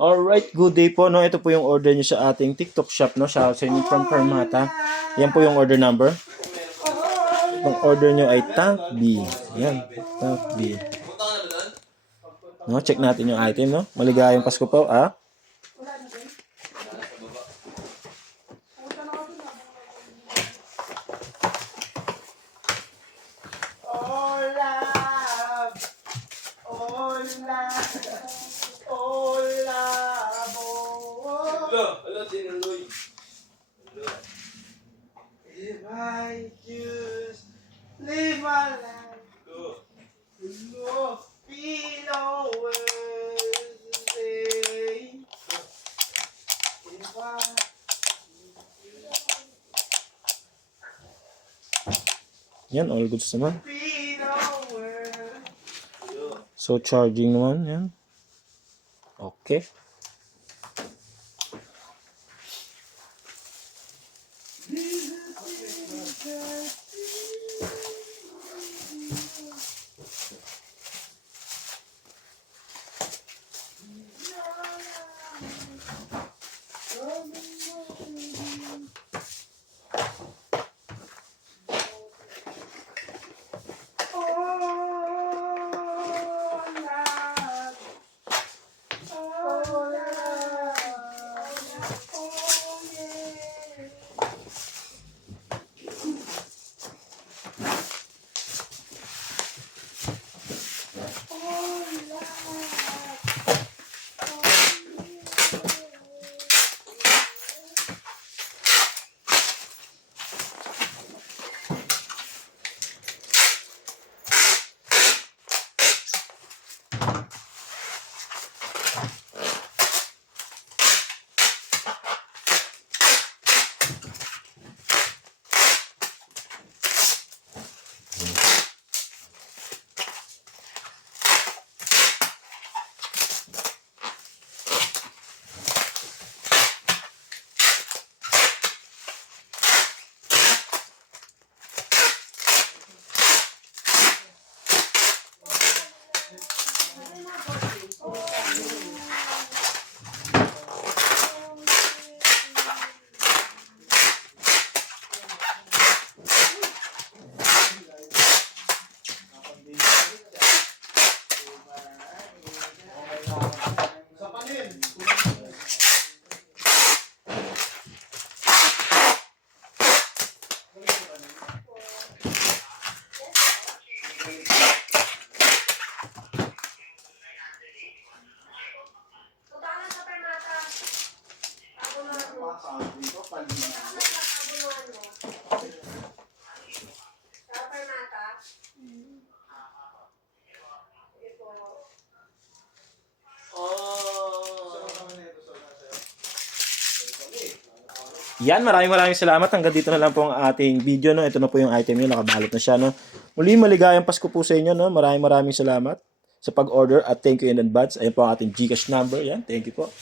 Alright, good day po, no? Ito po yung order nyo sa ating TikTok shop, no? Shoutout sa inyo from Permata. Yan po yung order number. Ang order nyo ay Tank B. Yan, Tank B. No, check natin yung item, no? Maligayang Pasko po, ah. If I just live my life, no, be no words to say. If I Yan, all goods naman. be no words. So, charging naman, yan. Okay. Yan, maraming salamat. Hanggang dito na lang po ang ating video, no? Ito na po yung item nyo, nakabalot na siya, no? Muli, maligayang Pasko po sa inyo, no? Maraming salamat sa pag-order at thank you in advance. Ayan po ang ating GCash number. Yan, thank you po.